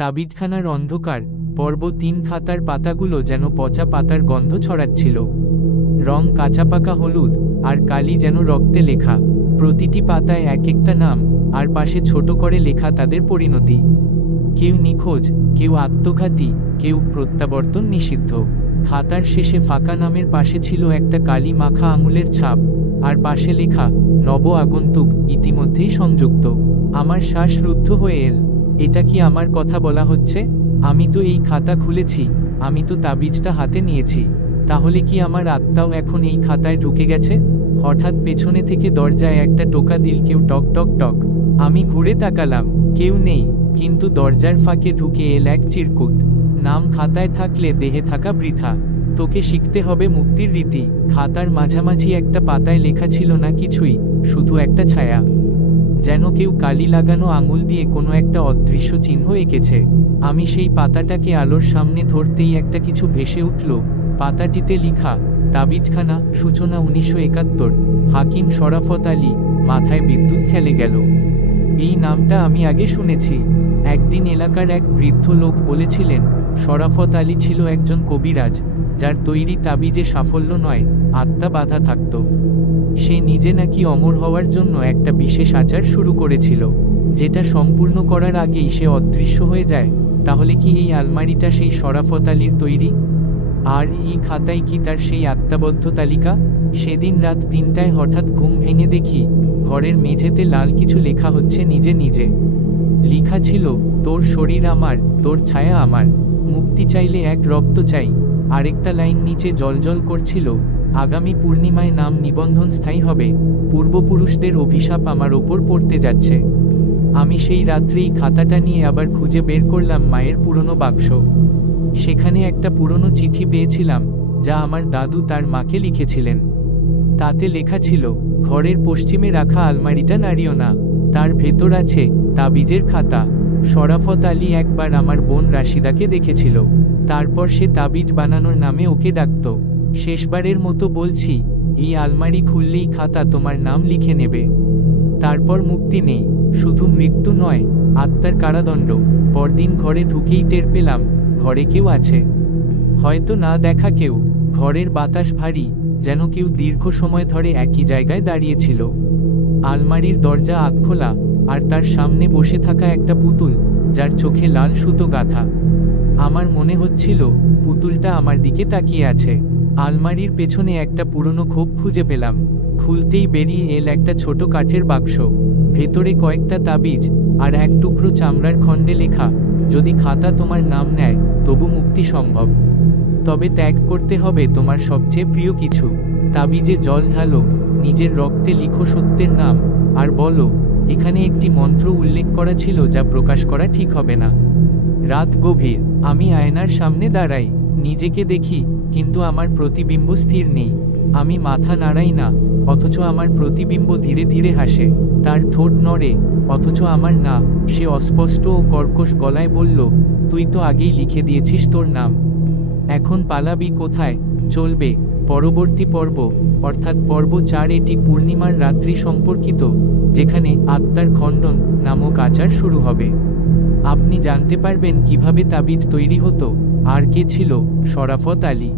তাবিজখানার অন্ধকার। পর্ব 3 খাতার পাতাগুলো যেন পচা পাতার গন্ধ ছড়াচ্ছিল। রং কাঁচাপাকা হলুদ, আর কালি যেন রক্তে লেখা। প্রতিটি পাতায় এক একটা নাম, আর পাশে ছোট করে লেখা তাদের পরিণতি। কেউ নিখোঁজ, কেউ আত্মঘাতী, কেউ প্রত্যাবর্তন নিষিদ্ধ। খাতার শেষে ফাঁকা নামের পাশে ছিল একটা কালি মাখা আঙুলের ছাপ, আর পাশে লেখা, নব আগন্তুক, ইতিমধ্যেই সংযুক্ত। আমার শ্বাস রুদ্ধ হয়ে এল। এটা কি আমার কথা বলা হচ্ছে? আমি তো এই খাতা খুলেছি, আমি তো তাবিজটা হাতে নিয়েছি। তাহলে কি আমার আত্মাও এখন এই খাতায় ঢুকে গেছে? হঠাৎ পেছনে থেকে দরজায় একটা টোকা দিল কেউ, টক টক টক। আমি ঘুরে তাকালাম, কেউ নেই, কিন্তু দরজার ফাঁকে ঢুকে এল এক চিরকুট। নাম খাতায় থাকলে দেহে থাকা বৃথা। তোকে শিখতে হবে মুক্তির রীতি। খাতার মাঝামাঝি একটা পাতায় লেখা ছিল না কিছুই, শুধু একটা ছায়া। যেন কেউ কালি লাগানো আঙুল দিয়ে কোনো একটা অদৃশ্য চিহ্ন এঁকেছে। আমি সেই পাতাটাকে আলোর সামনে ধরতেই একটা কিছু ভেসে উঠল। পাতাটিতে লিখা, তাবিজখানা, সূচনা 1971, হাকিম শরাফত আলী। মাথায় বিদ্যুৎ খেলে গেল। এই নামটা আমি আগে শুনেছি। একদিন এলাকার এক বৃদ্ধ লোক বলেছিলেন, শরাফত আলী ছিল একজন কবিরাজ, যার তৈরি তাবিজে সাফল্য নয়, আত্মা বাধা থাকত। সে নিজে নাকি অমর হওয়ার জন্য একটা বিশেষ আচার শুরু করেছিল, যেটা সম্পূর্ণ করার আগেই সে অদৃশ্য হয়ে যায়। তাহলে কি এই আলমারিটা সেই শরাফত আলীর তৈরি? আর এই খাতায় কি তার সেই আত্মাবদ্ধ তালিকা? সেদিন রাত 3টায় হঠাৎ ঘুম ভেঙে দেখি, ঘরের মেঝেতে লাল কিছু লেখা হচ্ছে নিজে নিজে। লিখা ছিল, তোর শরীর আমার, তোর ছায়া আমার, মুক্তি চাইলে এক রক্ত চাই। আরেকটা লাইন নিচে জলজল করছিল, আগামী পূর্ণিমায় নাম নিবন্ধন স্থায়ী হবে, পূর্বপুরুষদের অভিশাপ আমার ওপর পড়তে যাচ্ছে। আমি সেই রাত্রেই খাতাটা নিয়ে আবার খুঁজে বের করলাম মায়ের পুরনো বাক্স। সেখানে একটা পুরনো চিঠি পেয়েছিলাম, যা আমার দাদু তার মাকে লিখেছিলেন। তাতে লেখা ছিল, ঘরের পশ্চিমে রাখা আলমারিটা নাড়িও না, তার ভেতর আছে তাবিজের খাতা। শরাফত আলী একবার আমার বোন রাশিদাকে দেখেছিল, তারপর সে তাবিজ বানানোর নামে ওকে ডাকত। শেষবারের মতো বলছি, এই আলমারি খুললেই খাতা তোমার নাম লিখে নেবে। তারপর মুক্তি নেই, শুধু মৃত্যু নয়, আত্মার কারাদণ্ড। পরদিন ঘরে ঢুকেই টের পেলাম, ঘরে কেউ আছে। হয়তো না দেখা কেউ। ঘরের বাতাস ভারী, যেন কেউ দীর্ঘ সময় ধরে একই জায়গায় দাঁড়িয়েছিল। আলমারির দরজা আধখোলা, আর তার সামনে বসে থাকা একটা পুতুল, যার চোখে লাল সুতো গাঁথা। আমার মনে হচ্ছিল, পুতুলটা আমার দিকে তাকিয়ে আছে। আলমারির পেছনে একটা পুরনো খোপ খুঁজে পেলাম। খুলতেই বেরিয়ে এল একটা ছোট কাঠের বাক্স। ভেতরে কয়েকটা তাবিজ, আর এক টুকরো চামড়ার খণ্ডে লেখা, যদি খাতা তোমার নাম নেয়, তবু মুক্তি সম্ভব। তবে ত্যাগ করতে হবে তোমার সবচেয়ে প্রিয় কিছু। তাবিজে জল ঢালো, নিজের রক্তে লিখো সত্যের নাম, আর বলো, এখানে একটি মন্ত্র উল্লেখ করা ছিল যা প্রকাশ করা ঠিক হবে না। রাত গভীর, আমি আয়নার সামনে দাঁড়াই, নিজেকে দেখি, কিন্তু আমার প্রতিবিম্ব স্থির নেই। আমি মাথা নাড়াই না, অথচ আমার প্রতিবিম্ব ধীরে ধীরে হাসে। তার ঠোঁট নড়ে, অথচ আমার না। সে অস্পষ্ট ও কর্কশ গলায় বলল, তুই তো আগেই লিখে দিয়েছিস তোর নাম। এখন পালাবি কোথায়? চলবে পরবর্তী পর্ব, অর্থাৎ পর্ব 4। এটি পূর্ণিমার রাত্রি সম্পর্কিত, যেখানে আত্মার খণ্ডন নামক আচার শুরু হবে। আপনি জানতে পারবেন কিভাবে তাবিজ তৈরি হতো, আর কে ছিল শরাফত আলী।